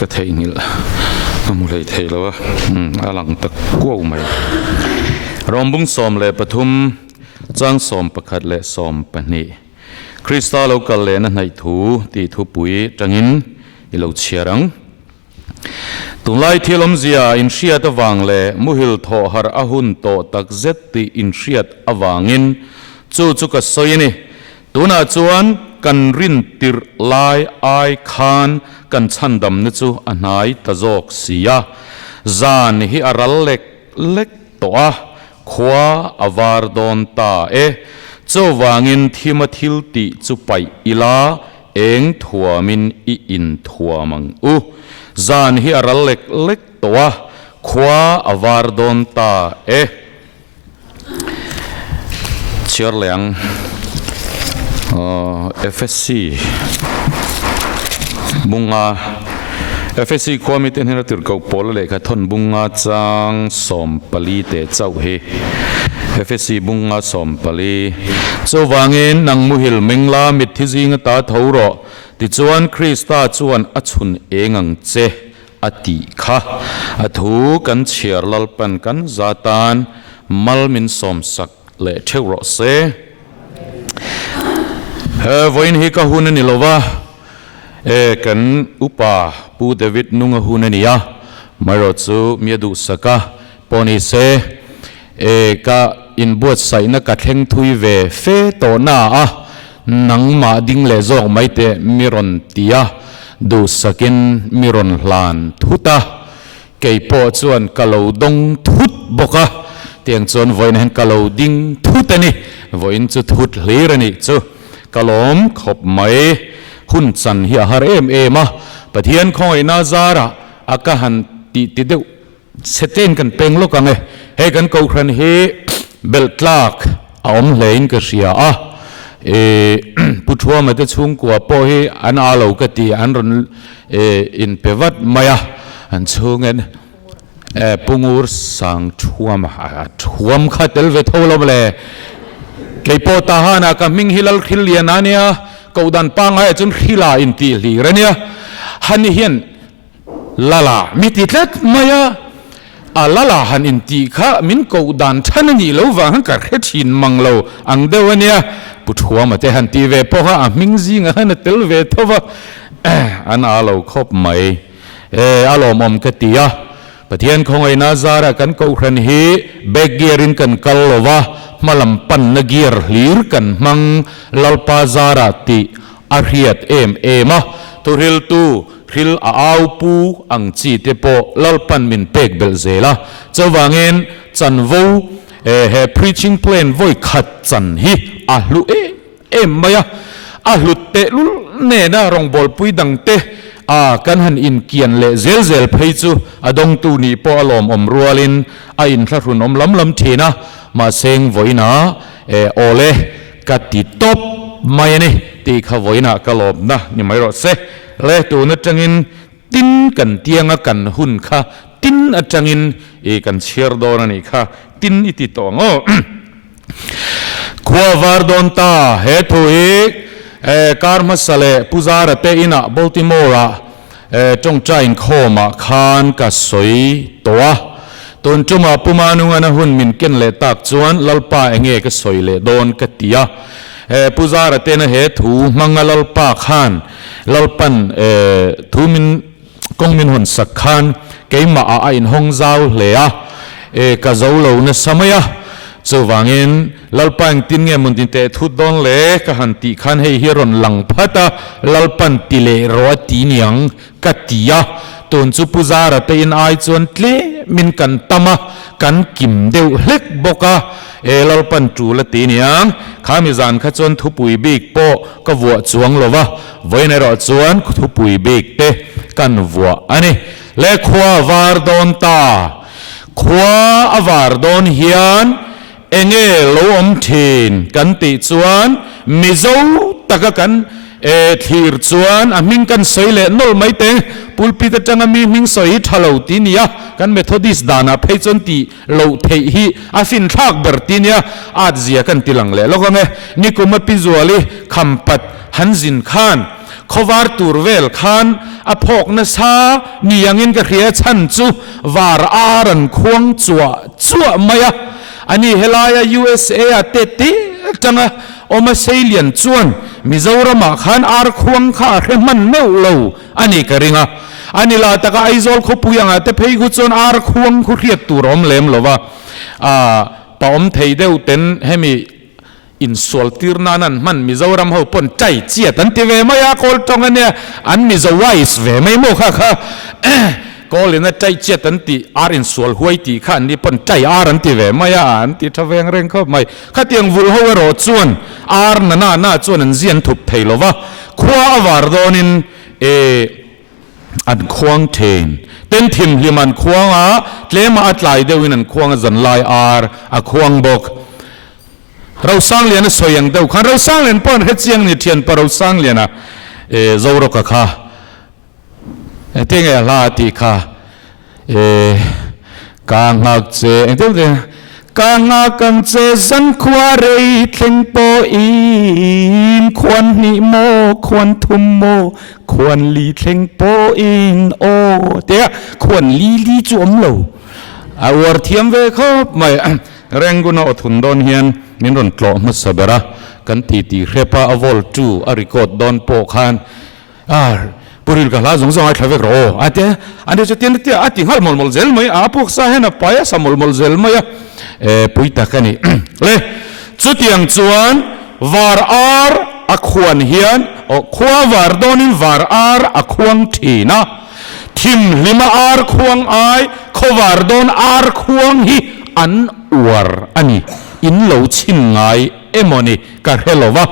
ก็เทงิลก็มุเลยเทแล้วว่าหลังตะกั่วไหมรอมบุ้งสอมเลปทุมจ้างสอมประคัดเลสอมปนีคริสต์เรากัลเลนะในทูตีทูปุยจังอินอิโลเชียรังตุลายที่ลมเสียอินเชียตวางเลมุฮิลทอฮาร์อาหุนโตตักเซตตีอินเชียตอวางินจูจุกสอยนี่ตัวน่าจวนกันรินติร์ลายไอคานกันชันดำนิจูอันไหนตะจอกเสียจานฮิอารัลเล็กเล็กตัวขวาอวาร์ดอนตาเจ้าวางินที่มาทิลติจุไปอิลาเองทัวมินอินทัวมังจานฮิอารัลเล็กเล็กตัวขวาอวาร์ดอนตาเชื่อเลี้ยงFSC บุงา FSC ความมิตรเห็นตัวเขาโพลเลยค่ะทนบุงาจังสมปลีเตเจ้าเฮ FSC บุงาสมปลีเจ้าวางเงินนังมุฮิลเมงลามิดที่จิงตาทาวรอติจวนคริสตาจวนอัชุนเองเจอติค่ะอถูกันเชียร์ลลปันกันซาตานมัลมินสมสักเลเทวรเซวันนี้ก็หุ่นนี่ลว่ากันอุปาปูเดวิดนุ่งหุ่นนี่ยะมารอจูมีดูสกะปนิเซก็อินบวชใส่นักเข่งทุยเวเฟโตนานังมาดิ้งเลจอกไม่เตมิรอนตียะดูสกินมิรอนลานทุตาเกี่ยปอจวนกะโลดงทุตบกะเตียงจวนวันนี้กะโลดิ้งทุตนี่วันจุทุตเลียนี่จูกะลมขบไม่หุ่นสันเฮียฮาร์มาปะเทียนของไอ้นาซาระอากาหันติเดียวเซตเองกันเป็นโลกังเฮกันกูครันเฮเบลต์ลักอมเลนก็เสียผู้ชัวมาจะชุ่งกว่าพอเฮอันอาลูกตีอันรุนอินเปวัดมายอันชุ่งเงินปุงอูร์สังชัวมขัดเอลเวทโอลเลยเกี่ยปอตาหานะกับมิงฮิลลคิลเลียนานี่กูดันปังไอ้จนฮิลาอินตีลีเรนี่ฮันเฮียนลาลามิติเล็ดมายลาลาฮันอินตีข้ามินกูดันท่านนี่เราวางกันแค่ชินมังเราอังเดวเนี่ยปุถุวมาเตฮันตีเวพอฮะมิงซิงฮันเตลเวทว่าอันอาเราครบไหมอาเรามอมกติยาปะเทียนของไอ้นาซาระกันกูครันฮีเบกเกียรินกันกัลวะมาลำปันนเกียร์ลีร์กันมังลลปาซาราติอาริยัดมะตุริลตูริลอาปูอังจีเตโปลลปันมินเปกเบลเซล่าจะวางเงินจันวูpreaching plan ไว้ขัดจันฮีลุมายะลุเตลุเนน่ารองบอลปุยดังเตกันหันอินเกียนเลเซลเพยจูดงตูนีปอลอมรัวลินอินทรุนลำเทนะมาเซงไว้นะโอเลกัดติตบไม่เนี่ยตีข้าไว้นะกลบนะนี่ไม่รอดเซเลตัวนั้นจังอินตินกันเตียงกันหุ่นข้าตินจังอินกันเชียร์โดนนี่ข้าตินอิติตองขวาวาร์ดอนตาเฮตุคาร์มัสเลปุจาระเตอินะบัลติโมระจงใจอินโคมาคานกัสสวยตัวตุนจุมาปุมานุงานหุ่นมินเกนเลตักจวนลลปาเองก็สวยเลโดนกติยาปุจาระเตนะเหตุมังลลปาขานลลปันทูมินกงมินหุ่นสักขานเกี่ยมาอินฮงเจ้าเลียกะเจ้าเหล่านั้นสมัยจะวางเงินลลปันตินเงมุนตินเตทุดดอนเล่กะหันติขันให้ฮิรอนหลังพัตาลลปันติเลรอตินยังกติยาตุนจุปุจาระเตอินไอจวนเลมินกันตามะกันกิมเดวเล็กบกะลลปันจูละตินยังข้ามิจานข้าจวนทุปุยเบกโปก็วัวจวงโลวะไว้ในรอจวนทุปุยเบกเตกันวัวอันนี้เลขวาวาร์ดอนตาขวาวาร์ดอนเฮียนเองโลอมเทนกันติจวนมิโซตะกัน ทีร์จวนมิงกันสอยเลนอลไม่เตงปุลปิตจังมิงสอยทะเลตีนียกันเมทอดิสดานาเพจนตีโลเทฮีฟินทักเบอร์ตีนียอาจเสียกันติลังเลแล้วก็เนี่ยนิคุมปิจวลีคำปัดฮันซินขาน khowar turvel khan a phok na sa niangin ka khria chan chu war aran khuang chua maya ani helaya USA a teti tanga oma salian chuan Mizoram khan ar khuang kha reman neu lo ani ka ringa ani la taka aizol kho puyanga te phei gu chon ar khuang khu riat turom lem lova pa om thei deu ten hemi in sol tirna nan man Mizoram ho pon chai chia tan ti ve maya kol tong ania an Mizowais ve mai mo kha kol ina chai chia tan ti ar in sol huai ti khan ni pon chai ar an ti ve maya an ti thaveng reng kho mai kha tiang vul ho ro chuan ar na chuan an zian thup thei lova khwa awar donin an khuang thein ten thim liman khuanga tlema atlai deuin an khuanga zan lai ar a khuang bok rau sang lian a soyang deuh khan rau sang lian pon he chiang ni thian pa rau sang lian a zoro ka kha tenge la ti kha ka ngak che ka ngakang che zan khwa rei thleng po in khwan ni mo khwan thum mo khwan li thleng po in o te khwan li chuam lo awar thiam ve kho mai renguna othun don hian min ron tlo ma sabara kan ti repa avol tu a record don po khan puril ka la zong ai thavek ro ate ande che tian ti ati hal mol zel mai a pok sa hena pa ya samol zel mai puita kani le chutiang chuan var ar a khwan hian o khwa var donin var ar a khuang thina thim lima ar khuang ai khovar don ar khuang hi an war ani in lo chin ngai emoni ka helova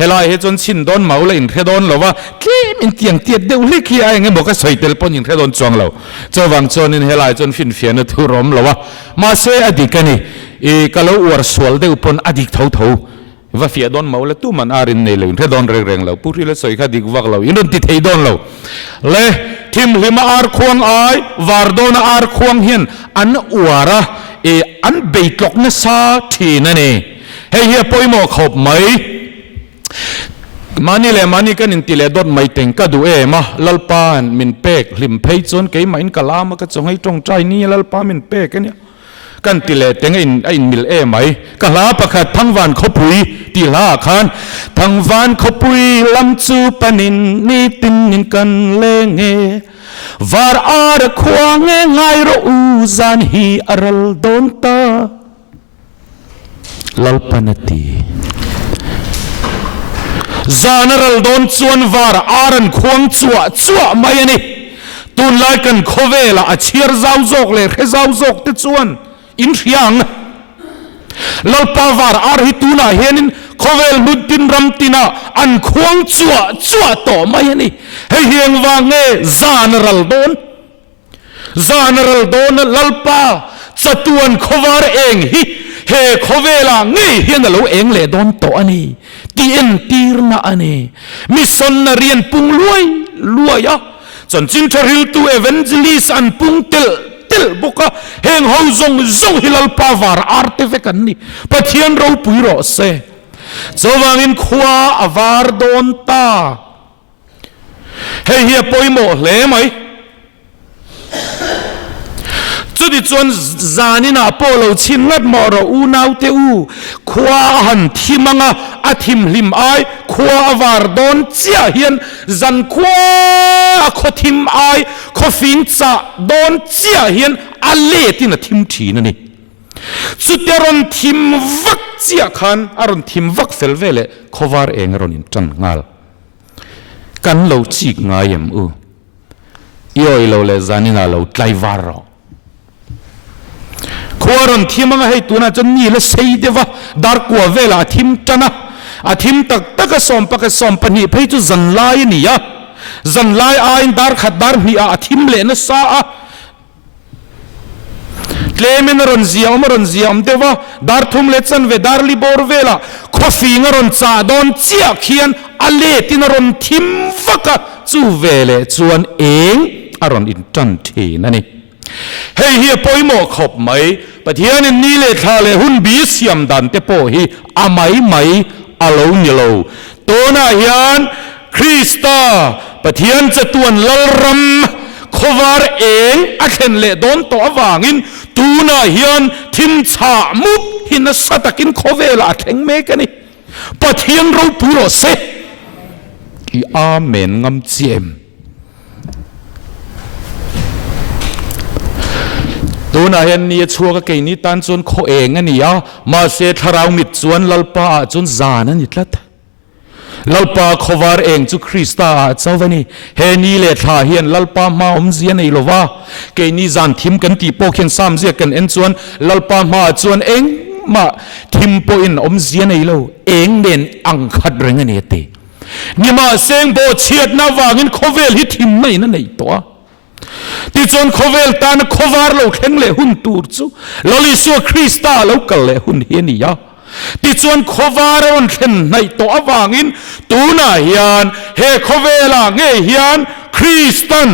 helai he chon chin don maula in thedon lova kim in tiang tiat deu likhi ai nge boka soitel pon in thedon chong lo chawang chon in helai chon fin fian na thu rom lova ma se adikani kalo war swal deu pon adik tho va fia don maula tu man arin nei lo thedon reng lo puri le soi kha dik wak lo in ti thei don lo le thim lima ar khuang ai war don ar khuang hian an wara an beitlok na sa thina ne hei hi poimo khop mai mani kan in tile dot mai teng ka du ma lalpan min pek hlim phei chon ke ma in kalama ka chongai tong trai ni lalpa min pek ania kan tile teng in mil mai kala pakhat thangwan khopui ti la khan thangwan khopui lam chu panin ni tin nin kan lenge var ar khuang ngai ro u zan hi aral don ta lalpanati zanaral don chuan var aran khuang chua mai ani tun lai kan khovela a chiar zau zok le khe zau zok te chuan in riang lalpa var ar hi tuna hianin khovel mutin ramtina an khuang chua to mai ani hei hiang wange zanaral don lalpa chatuan khovar eng hi he khovela nge hian lo eng le don to ani tien tirna ane mission na rian pung luaya chon chin tharil tu evangelist an pung tel boka heng ho zong hilal pavar artifact ni pathian ro puiro se chowangin khwa avar don ta hei hi poimo hle mai chudi chuan zanina polo chinlat moro u naute u khwa han thimanga athim hlim ai khwa avar don chia hian zan khwa khothim ai khofin cha don chia hian ale tin thim thina ni chuteron thim vak chia khan aron thim vak felvele khovar engaron in tan ngal kan lo chik ngayem u yoi lo le zanina lo tlaivaro khoron thimanga hei tuna chon ni le sei dewa dar kwa vela thim tana a thim tak som pani phei chu zan lai ni ya zan lai ain dar khat dar ni a thim le na sa a klemen ron ziam dewa dar thum le chan ve dar li bor vela khofi ngaron cha don chia khian ale tin ron thim vaka chu vele chuan eng aron in tan the nani hei hi poimo khop mai pathian in ni le thale hun bi siam dan te po hi amai mai alo ni lo to na hian คริสต์ปะเทียนจะตวนลรำขวารเองอาเข็นเล่โดนตัววางินตูน่าเฮียนทิมชามุกหินสัตกินขวเวลาแข็งเมกันนี่ปะเทียนเราปุโรเซอีอาเมนงำเจียมตัวน่าเห็นนี่ชัวก็เกี่ยนี่ตันจนเขาเองนี่ยามาเสียทาราวมิดจวนลลปาจนจานันนี่ละลลปาขวารเองจุคริสต์เจ้าวันนี้เฮนี่เลท่าเฮียนลลปามาอมเสียในโลวาเกี่ยนี่จานทิมกันตีโปเขียนซ้ำเสียกันเอ็นจวนลลปามาจวนเองมาทิมโปอินอมเสียในโลเองเด่นอังคัดเรื่องนี้เตนี่มาเสียงโบเชียดนาวางินขวเวลฮิทิมไม่นั่นในตัวที่จนขวเวลตานขวารเราแข็งเล่หุ่นตูร์จูเราลิสัวคริสต์เรากัลเล่หุ่นเฮียนี่ยาที่จนขวารเราเข็นในตัววางินตูน่าเฮียนเฮขวเวลาเงยเฮียนคริสตัน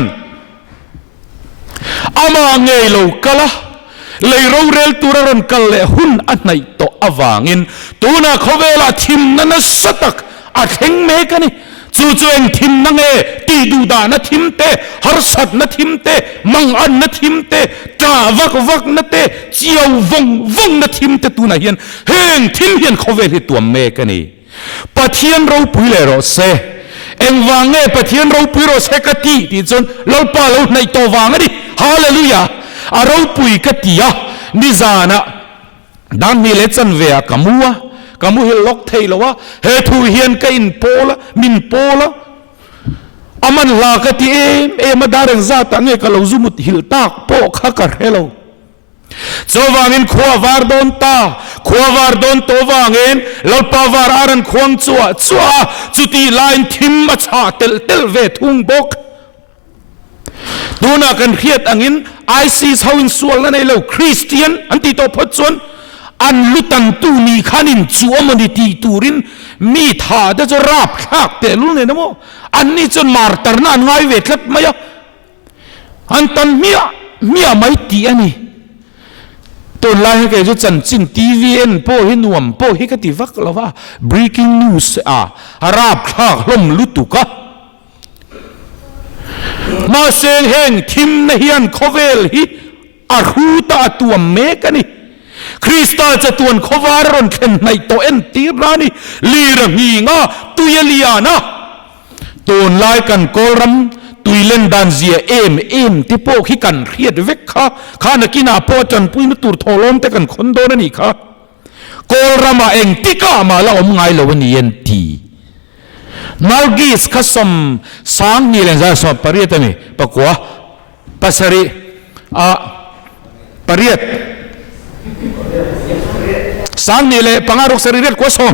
อามาเงยเรากัลเลยเราเรลตูรันกัลเล่หุ่นอันในตัววางินตูน่าขวเวลาทิมนั่นสตักอาเข็งเมกันนี่จู่ๆเองทิมนั่งตีดูดานะทิมเตะฮาร์สัตนะทิมเตะมังอันนะทิมเตะจ้าวักนะเตะเจียววงนะทิมเตะตัวไหนเฮียนเฮงทิมเฮียนเขาเวทีตัวเมกันนี่ปะเทียนเราปุยเลยรอเซเอ็งวางปะเทียนเราปุยรอเซกตีที่จนเราป่าเราในตัววางนี่ฮาเลลูยาเราปุยกตีอะนิจานะด้านนี้เลจันเวียกัมัวkamu hilok thei lawa he thu hian ka in pola min pola aman la ka ti em adareng za ta nge ka lo zumut hil tak po kha ka hello chowangin khwa war don to wangin lo pa war aran khwang chua chuti line thim ma cha tel ve thung bok tuna kan khiat angin I see how in sual na nei lo Christian anti to phot chonอันลุตันตูนีขันินจัวมันตีตูรินมีถาดจะราบขักแต่ลุเนี่ยนะโมอันนี้จนมาร์ตร์นั่นง่ายเวทลัดไหมอ่ะอันตันเมียไม่ตีอันนี้ตัวไล่ให้แกจะจันจินทีวีเอ็นโป้ให้หน่วมโป้ให้กติวักแล้วว่า breaking news ราบขักล่มลุตุกะมาเสียงแห่งทิมในเฮียนโคเวลฮิอารูตาตัวเมกันนี่คริสต์จะตวนขวารอนเข็นในตัวเอ็นตีรานี่ลีระหีงาตุยเลียนะตัวไล่กันโกรัมตุยเล่นดันเซียเอ็มที่พวกขี้กันเรียดเวกข้านักินาพอจันปุยนตูร์ทอลมแต่กันคนโดนนี่ค่ะโกรัมเองติกามาแล้วอมไงแล้ววันนี้เอ็นตีนาลกิสขสมสังนี่เลนจะสอบปริยตนี่ปะกัวปัสริปริยตสังนี่เลยปังอารุกสรีเรียกว่าส่ง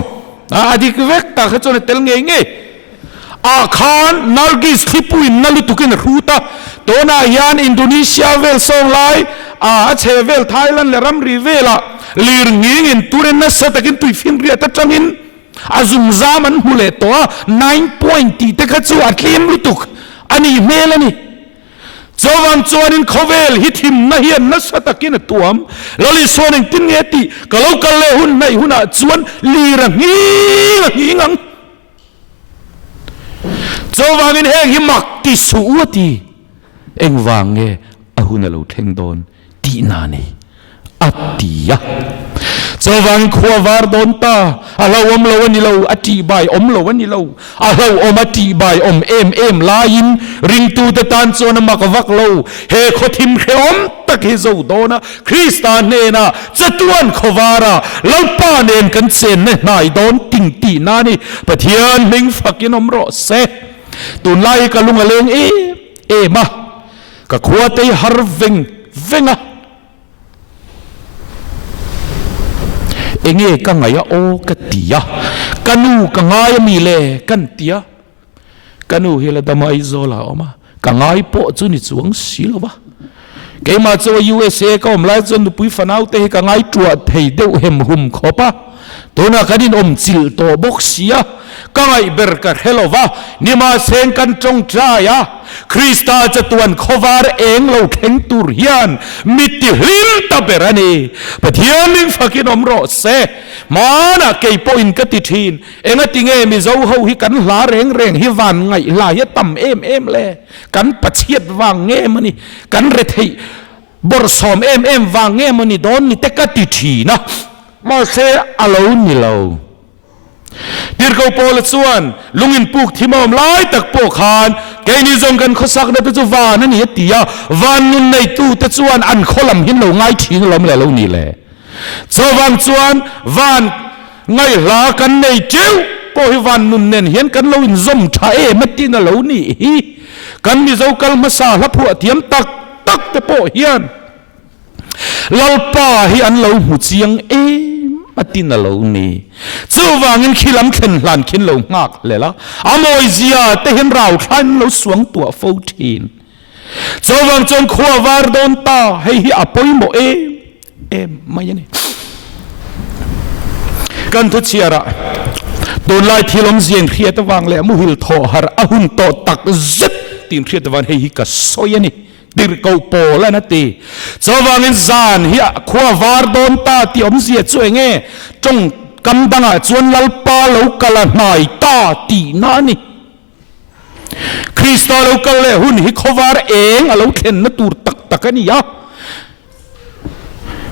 อดีตเวกตาขจรเตลเงยอาคารนาลกิสคลิปุยนาลุตุกินรูตาตัวนาฮานอินโดนีเซียเวลส่งไลเชเวลไทยแลนด์และรัมรีเวลลีร์งิงอินตูเรนนัสตะกินตุยฟินเรียตจังอินอาซุมซามันมุเลตัว9 point แต่ขจรอัดเลียมลุตุกอันนี้เมลนี่จวนนินขวเวลฮิทิมนาเฮียนนัสตะกินตัวมลลิสวนินตินเงติกะโลกะเลหุนในหุนจวนลีระงีงังจวานินเฮงหิมักติสูวติเอ็งวางเงอหุนโลเทงโดนตีนานีอัตติยะจวังขวาวารดอนตาเราอมเราวันนี้เราอธิบายอมเราวันนี้เราเราอมอธิบายอมเอ็มลายินริงตูเตตันโซนมักวักเราเฮขทิมเขอมตะเกโซโดนะคริสตานเนนะจะตวนขวาระเราป้าเนนกันเซนเนนายดอนติงตีนานี่ปะเทียนมิงฟักยินอมรอเซตุนไลกะลุงอเลงมากะขวาเตยฮาร์เวงอะเองกังไงโอกติยากันูกังไงมีเล่กันติยากันูเฮลดามาอิโซลาออกมากังไงโปจุนิจวงสิลวะเกมาจว USA ก็อมไล่จนปุยฟันเอาเตะกังไงตรวจเทเดวเฮมหุมขอปะ ตัวนักดินจิลโตบกเสียก็ไงเบรกัดเฮโลวะนี่มาเซงกันจงใจคริสตาจะตวนขวาเองเราเข่งตุริยันมิติหิลตาเบรนีปะเทียมิงฟักินอมรอเซมานะเกยปอินกติทินเองติงเอมิเจ้าเขาฮิกันลาเร่งฮิวันไงลายตั้มเอ็มเลยกันปัจเจียดวางเงมันนี่กันเรทีบรสอมเอ็มวางเงมันนี่โดนนี่เตกติทีนะมาเซอโลนี่เราดิร์กโปลส่วนลุงอินปุกที่มอมไล่ตักโปขานแกนี่จงกันเขาสักได้ตัวจวานั่นนี่ตียาวานนุนในตู้ตัวจวนอันขลัมหินเราง่ายทิ้งเราไม่เลยเรานี่แหละจวนจวนวานง่ายลากันในเจ้าโปหิวานนุนเน้นเห็นกันเราอินจมชาไม่ตีนั่นเรานี่กันมีเจ้ากัลมาซาลับหัวเทียมตักแต่โปเฮียนเราป่าให้อันเราหูเจียงมาตินเรานี่เจ้าว่างินขี้ลำเข็นหลานเข็นเรางักเลยละอามอยเสียแต่เห็นเราท่านเราสวงตัวโฟทีนเจ้าว่าจนขวาวาร์โดนตาให้ฮิอาปอยโมไม่ยันนี่กันทุกเชียระโดนไล่ที่ลมเสียงเครียดวางแล้วมุหิลทอหาร์อาหุนโตตักซึดตีนเครียดวางให้ฮิกัสโซยันนี่ดิร์กเอาโปแล้วนะตีเจ้าว่าเงินจานเฮียขวาวาร์โดนตาที่อมเสียช่วยเงี้ยจงกำดังจวนลลปาเลวกะละนายตาตีนานี่คริสต์เลวกะเลหุ่นฮิขวาร์เองเลวเข็นนตูร์ตักนี่ยะ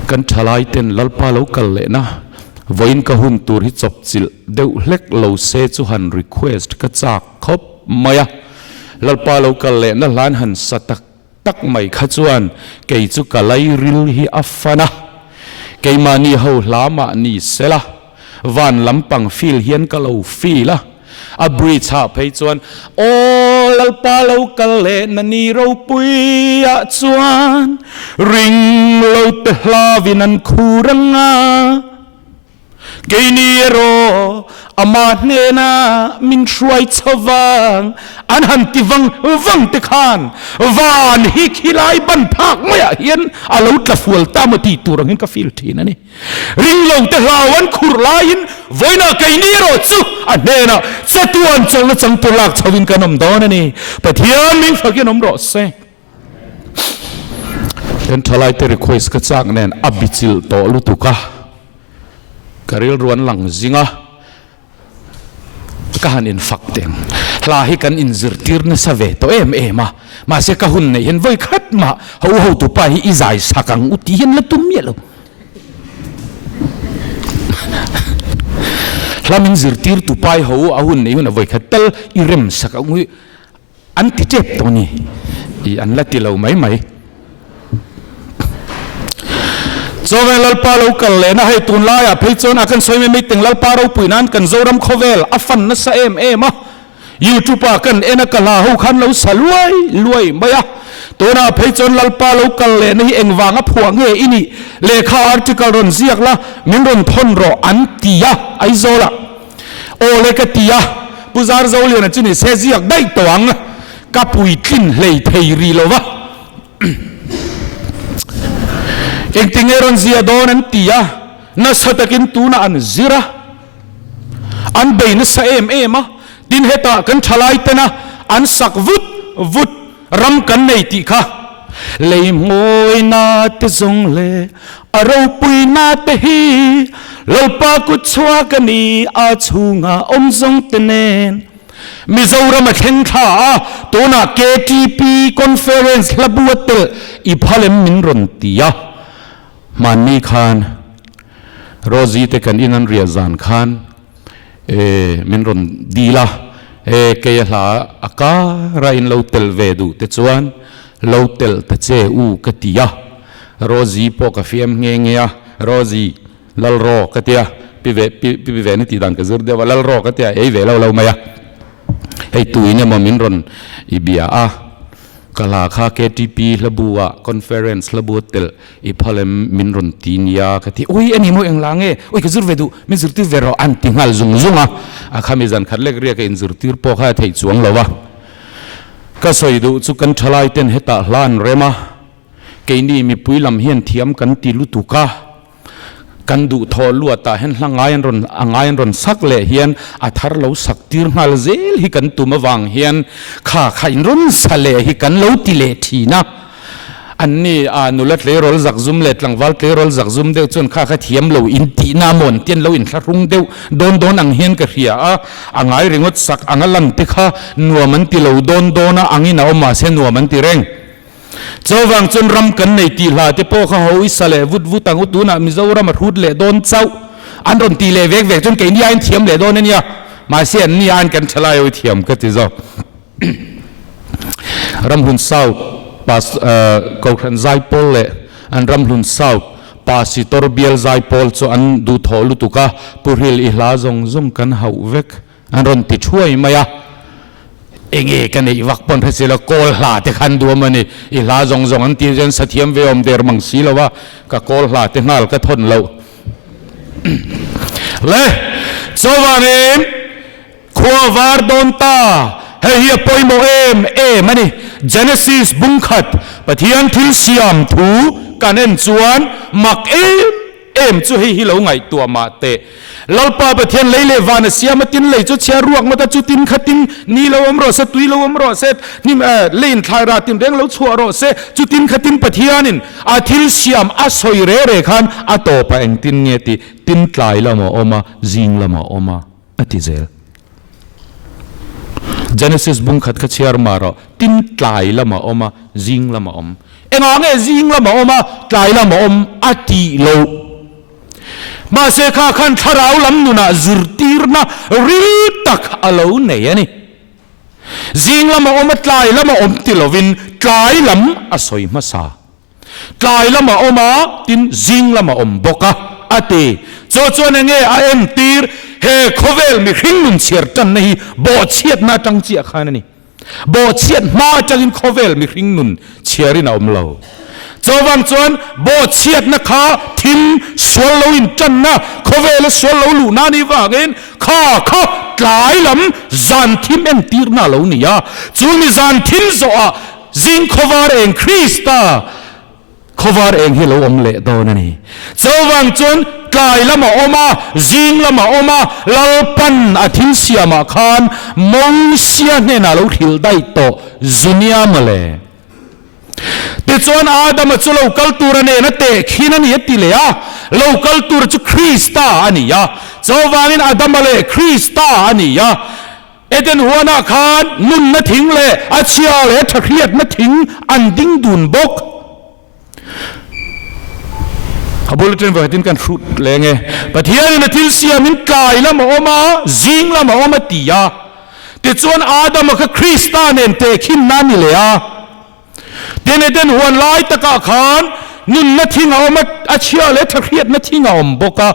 กันทลายเต็นลลปาเลวกะเลนะวันก็หุ่นตูร์ฮิจบจิลเดี๋ยวเล็กเลวเซจูฮันรีเควสต์ก็จากคบมายะลลปาเลวกะเลนะล้านหันสตักตักไม่ขจวนเกยจุกะไลริลฮิอัฟนะเกยมานีเฮาลามานีเสละวันลำปังฟิลเฮียนกะเลวฟิละอับริชาเพยจวนโอลลปาเลวกะเลนันนีเราปุยอะจวนริงเลวเตลาวินันคูรังอาเกยนีโรอามาเนนามินช่วยชวังอันหันติวังติขานวานฮิคิไลบันพักไม่เห็นอาลูตละฟัวตามตีตัวรังเห็นกับฟิลทีนั่นนี่ริงลงแต่ลาวันขุรลายินวันน่ะเกยนีโรจูอันเนนาสะตัวอันจังละจังตัวลักชาวินกันนำดอนนี่ปะเทียนมิงฟักยนนำรอเซเดินทลายเตริคุยสกัดจากเนนอับบิจิลโตลุตุกะกะเรียลรวนหลังจิงะกันอินฟักเต็งลาให้กันอินซิร์ตีร์นสเวตมาเสกหุ่นเนี่ยเห็นไว้ขัดมาเขาตุไปอิจายสักังอุติเห็นละตุ้มเยลลามินซิร์ตีร์ตุไปเขาหุ่นเนี่ยมันไว้ขัดเตลอิริมสักังอุอันติเจ็บตัวนี้อันละติเราไม่จอเวลลปาเรากันเลยนะให้ตุนลายพิจารณากันสวยไม่ติงลปาเราปุยนั้นกันโจรมขเวลอัฟันนัสมะยูทูปกันนักลาหูขันเราสลวยไม่อะตัวน่ะพิจารณาลปาเรากันเลยนี่เองวางพวงเงี้ยอินี่เลขาอาร์ติกลรอนเสียกละมินรอนทนรออันตียะไอโซละโอเลกตียะปุจารโซเลียนจีนี่เสียกได้ตัวงกับปุยกินเลยเทรีโลวะเองติงเอรอนเซียโดนันตียะนัสตะกินตูน่ะอันซิระอันเบย์นัสมะดินเหตุกันทลายเตนะอันสักวุดรำกันในตีค่ะเลยมวยนาเตจงเลอเราปุยนาเตฮีเราปากุชวากันนีอาชูงาอมจงเตเนนมิจารมาเข่งข้าตัวน่ะ KTP Conference ลับวัตเตลอีพาเลมินรอนตียะมันนี่ขานโรซีเตกันอินันเรียจานขานมินรอนดีละเกยลาอากาไรน์เลวเตลเวดูเตจวนเลวเตลเตเจอูกติยะโรซีปอกาฟิเอ็มเงียโรซีลลโรกติยะพิเวนิติดังกระซึร์เดวลลโรกติยะเวเราไม่ยะไอตัวนี้มันมินรอนอิบิอากลาคา KTP ระบัว conference ระบัวเตลอีพอลมินรอนตีนียากที่โอ้ยอันนี้มั่วเองลังโอ้ยก็จุดเวดูมินจุดที่เวรอันติงหัลซุงข้ามิจันขัดเล็กเรียกอินจุดที่พอข้าที่จวงแล้ววะก็สวยดูจุกันทลายเต็นเหตุลานเรมาเกนี่มีปุยลำเฮียนเทียมกันตีลุตุกา กันดูทอลวดตาเห็นงายรอนสักเล่เฮียนอาทารเราสักตีร์มาลเซลฮิกันตุมวังเฮียนข้าขันรอนสเลฮิกันเราติเลทีนะอันนี้นุลัดเลรอลจักซุมเล็ดหลังวัลเลรอลจักซุมเดียวจนข้าขัดเทียมเราอินตีนามอนเตียนเราอินทรุงเดียวโดนอังเฮียนกระเฮียอังไงเริงวัดสักอังลันติข้านัวมันติเราโดนอังอินาอมาเสนัวมันติเร่งเจ้าวังจนรำกันในตีลาที่พ่อเขาอิสเลวุดตังอุตุนามิจาวรามาทุดเล่โดนเจ้าอันรอนตีเล่เวกจนเกี่ยนี่อันเทียมเล่โดนเนี่ยมาเสียนนี่อันกันชลายเอาเทียมก็ที่เจ้ารำหุ่นเศร้าปัสกอขันใจพอลเล่อันรำหุ่นเศร้าปัสสิตอร์เบียลใจพอลส่วนอันดูทอลุตุกะปุริลอิลาจงซุ่มกันหาเวกอันรอนติช่วยไหมอะเองกันอีวักปนเพศละโกลหลาที่ขันดูมันนี่อีลาจงอันที่จะสัตยมเวอมเดอร์มังสีละว่าก็โกลหลาที่นั่นก็ทนเราเลยโซวานิมขวาวาร์ดอนตาเฮียปอยโมมันนี่ Genesis บุ้งขัดปะเทียนทิลเซียมถูกันเอ็นจวนมักจู่ให้ฮิโลไงตัวมาเตะเราป่าประเทศเลยเลวานเสียมาตินเลยจุดเชียรวกมาตจุตินขัดินนี่เราอมรอเสตุยเราอมรอเสตนี่เล่นทายราติมเร่งเราชัวรอเสจุตินขัดินประเทศนินอาทิลเซียมอาศัยเร่ขันอาโตไปเองตินเงติตินทลายละมาอมาจิงละมาอมาอติเซล Genesis บุ้งขัดขเชียร์มาระตินทลายละมาอมาจิงละมาอมเอ็งอ่างจิงละมาอมาทลายละมาอมอติโลมาเสกขันทาราวลำนุนาจุดตีร์นะรีตักอลาวเนียนี่จิงละมาอมตายละมาอมติลวินตายลำอสอยมาซาตายละมาอมตินจิงละมาอมบกะอติโจนเงยเอ็มตีร์เฮโคเวลมีหิ้งนุนเชียร์จันนี่บ่เชียดมาจังเจียขันนี่บ่เชียดมาจังอินโคเวลมีหิ้งนุนเชียรินาอมเลาเจ้าวันจวนบ่เชียดนะคะทิมสวลลอินจันนะโคเวลสวลลลูนานี่ว่าเงินข้าหลายลำจันทิมเอ็มตีร์น่าเหล่านี้จูมีจันทิมโซอาจิงโควาร์เองคริสตาโควาร์เองให้เราอมเละโดนนี่เจ้าวันจวนกลายละมาอมาจิงละมาอมาลาปันอาทิมเสียมาคานมงเสียเนี่ยน่าเราหิลได้โตจุนียมาเลยแต่จวนอาดัมจุโลกัลตูระเนี่ยนั่นเตะขีนันยัดติเลยโลกัลตูระจุคริสตาอันนี้เจ้าวังอินอาดัมมาเลยคริสตาอันนี้เอเดนหัวหน้าคานนุ่นนั่ทิ้งเลยอาเชียเลยทักเรียดนั่ทิ้งอันดิ้งดุนบกขบวนเทรนว่าตินกันfruitเลยไงปะเทียนนั่นทิลเซียมินกายละมาอมาจิงละมาอมาตีแต่จวนอาดัมกับคริสตาเนี่ยเตะขีนันนี่เลยเดนหัวไล่ตะกะขานนุ่นนั่ทิ้งเอามาอาเชียเลยทักเรียดนั่ทิ้งเอาบกะ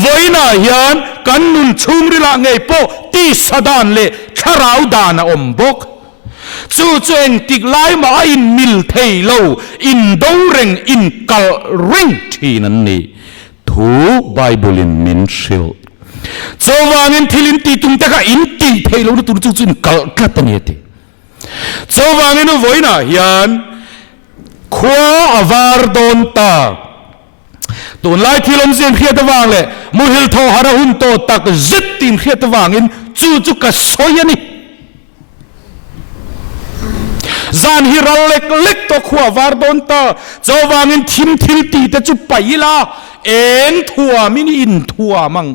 ไว้น่ายันกันนุ่นชุ่มริละไงโปตีสะดานเลยชะราวดานอมบกจู่เองติกไล่มาอินมิลเทโลอินดงเริงอินกัลริงที่นั่นนี่ทูไบเบิลินมินชิลเจ้าว่าเงินทิลินตีตุงตะกะอินตีเทโลตุจู่อินกัลกัตนี่ตีเจ้าว่าเงินไว้น่ายันขวาวาร์ดอนตาตัวไล่ที่ลมเสียงเขียดวางเลยมุฮิลทอฮาราหุนโตตักจิตติมเขียดวางอินจู่กะสอยนี่จานฮิรัลเล็กตัวขวาวาร์ดอนตาเจ้าวางอินทิมทิลตีแต่จุไปละเอ็นทัวมินอินทัวมัง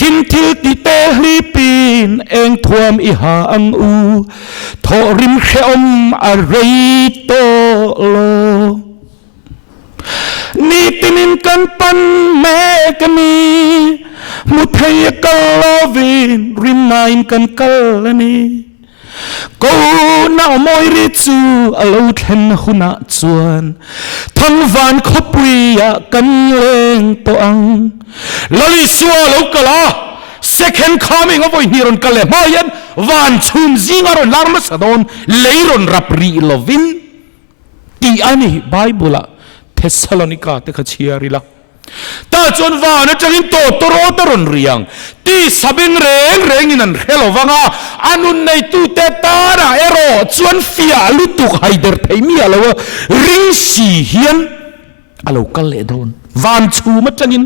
ทิมทิลติเตลีปีนเองทวมอิหาอังทอริมเขมอะไรโตโลนี่ตินินกันปันแม่กันนี้มุทัยกันลาวินริมนายกันกันนี่กูน่ามอยริจูอลูเทนหุนาจวนทั้งวันขบวิยกันเลงปอังลลิสัวลูกละ second coming of hiron kale mayan van chum zingaron larma sadon leiron rapri lovin ti ani bible Thessalonica te khachiari la ta chon wa na changin to toro toron riang ti sabing reng inan hello wanga anun nei tu te tara ero chuan fia lutuk haider theimi alo ring si hian alo kal le don van chu ma chanin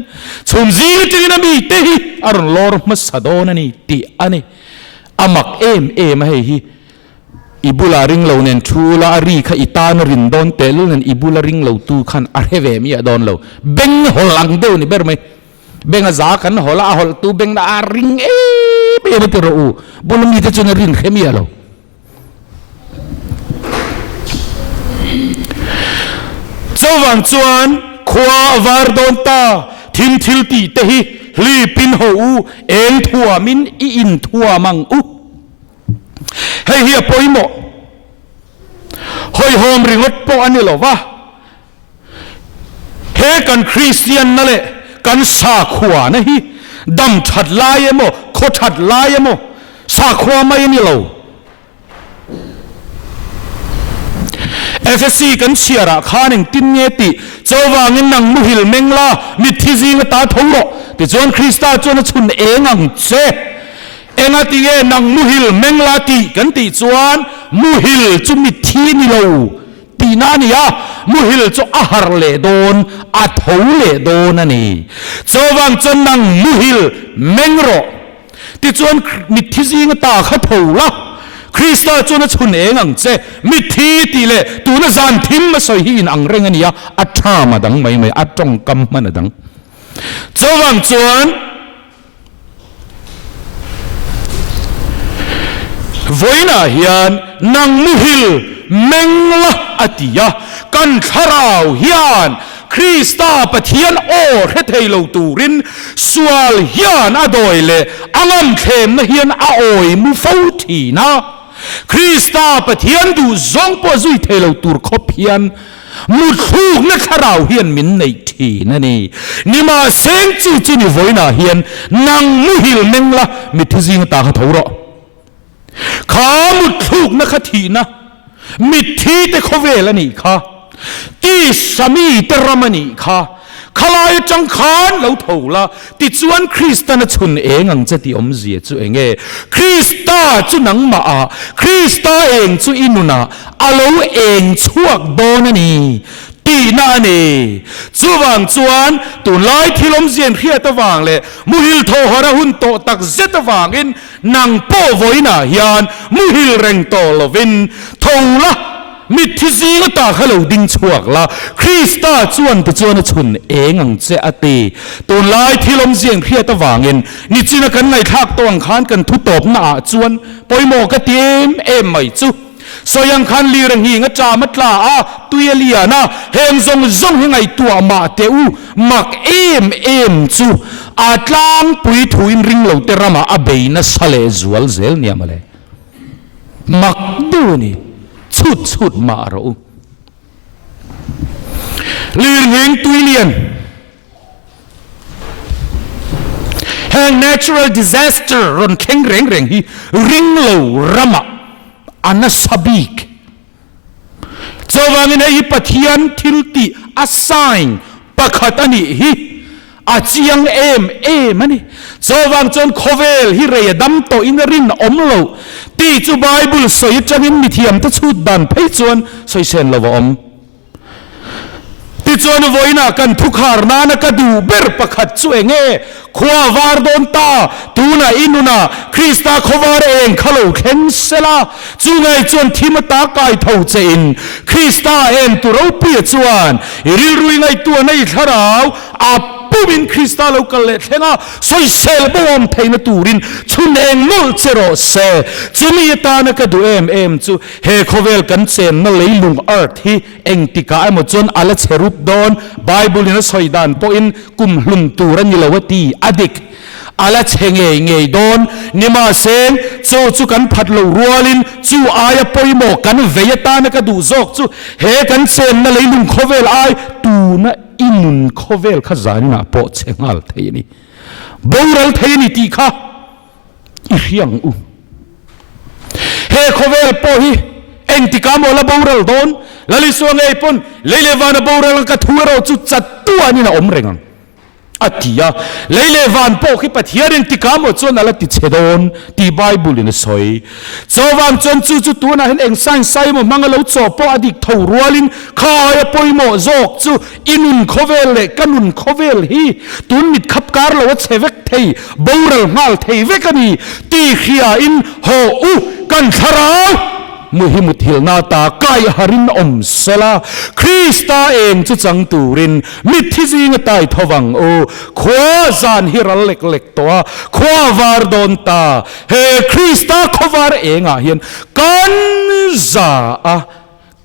chum zi chanin ami te hi aron lor ma sadona ni ti ani amak em hei hi ibula ring lo nen thula ri kha itan rin don tel nen ibula ring lo tu khan arheve mi adon lo beng holang deu ni ber mai beng a za kan hola hol tu beng na ring be te ro u bul mi te chun rin khemi alo chawang chuan khwa war don ta thil ti te hi hli pin ho u eng thua min I in thua mang u hei hi poimo hoi hom ringot po ani lo wa he kan Christian na le kan sa khwa na hi dam that lai emo kho that lai emo sa khwa mai ni lo FSC kan siara khaning tin nge ti chawangin nang muhil mengla mi thizing ta thongro ti chon Krista chon chun engang che enga ti nge nang muhil mengla ti kan ti chuan muhil chu mi thi ni lo ti na ni ya muhil chu ahar le don a thou le don ani chawang chon nang muhil mengro ti chuan mi thizing ta kha thola Krista chuna chun engang che mi thi ti le tu na zan thim ma soi hi in ang reng ania a tha ma dang mai a tong kam man dang chawang chuan voina hian nang muhil mengla atia kan tharau hian Krista pathian o rethei lo turin sual hian adoile angam thlem na hian a oi mu fo thi na Krista pathian du zong po zui thelo tur khop hian mu thuk na tharau hian min nei thi na ni nima seng chu chi ni voina hian nang muhil mengla mi thizing ta kha thoro kha mu thuk na kha thi na mi thi te khovel ani kha ti sami te ramani kha khalai chang khan lo thola ti chuan Krista na chun engang chati om zia chu enge Krista chu nang ma a Krista eng chu inuna alo eng chuak don ani ti na ni chuwang chuan tu lai thilom zian khia ta wang le muhil tho hora hun to tak zeta wangin nang po voina hian muhil reng to lovin thola mi thizi ta khalo ding chuak la Krista chuan te chuan chun engang che ati tu lai thilom zian khia ta wangin ni china kan ngai thak tong khan kan thu top na chuan poimo ka tim em mai chu soyang khan li rang hi nga cha matla a tuyelia na hem zong ngai tua ma te u mak em chu atlang pui thuin ring lo te rama a beina sale zual zel niamale mak du ni chut ma ro lir heng tuilian hang natural disaster ron kheng reng hi ring lo rama ana sabik chawangin hi pathian thilti assign pakhat ani hi achiang em ani chawang chon khovel hi re dam to in rin omlo ti chu bible soi changin mithiam ta chut dan phei chuan soi sen lo om ti chuan voina kan thukhar na na ka du ber pakhat chu enge khwa war don ta tuna inuna Krista khowar eng khalo khen sela chu ngai chuan thimata kai tho chein Krista en tu ro pi chuan ril rui ngai tu nei tharau a pumin Krista local le thenga soi sel bom theina turin chun eng mol chero se chumi ta na ka du em chu he khovel kan chen na leilung earth hi eng tika amo chon ala cherup don bible in soidan po in kum hlum turan ni lawati adik ala chenge nge don nima sen chu kan phatlo rualin chu aya poimo kan veyata na ka du zok chu he kan chen na leilung khovel ai tu na inun khovel kha zanina po chengal theini boral theini ti kha I hiang u he khovel po hi entika mola boral don lali suang ei pon lelewana boral ka thuaro chu chat tu ani na omrengang atia leile van po khi pathiarin tikam o chon ala ti chedon ti bible in soi chowam chon chu chu tu na hen eng sai mo mangalo cho po adik tho rualin khaya poimo jok chu inun khovel le kanun khovel hi tun mit khap kar lo chevek thei boral mal thei vekani ti khia in ho u kan tharau muhimut hilna ta kai harin om sela Krista eng chu chang turin mithi jing tai thowang o khwa zan hiral lek lek to khwa war don ta he Krista khowar enga hian kan za a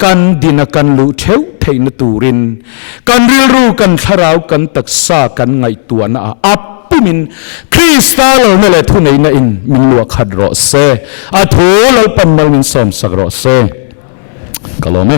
kan dina kan lu theu theina turin kan ril ru kan tharau kan taksa kan ngai tuana a pumin Krista lo mele thu nei na in min lu khat ro se a thu lo pan mal min som sak ro se kalome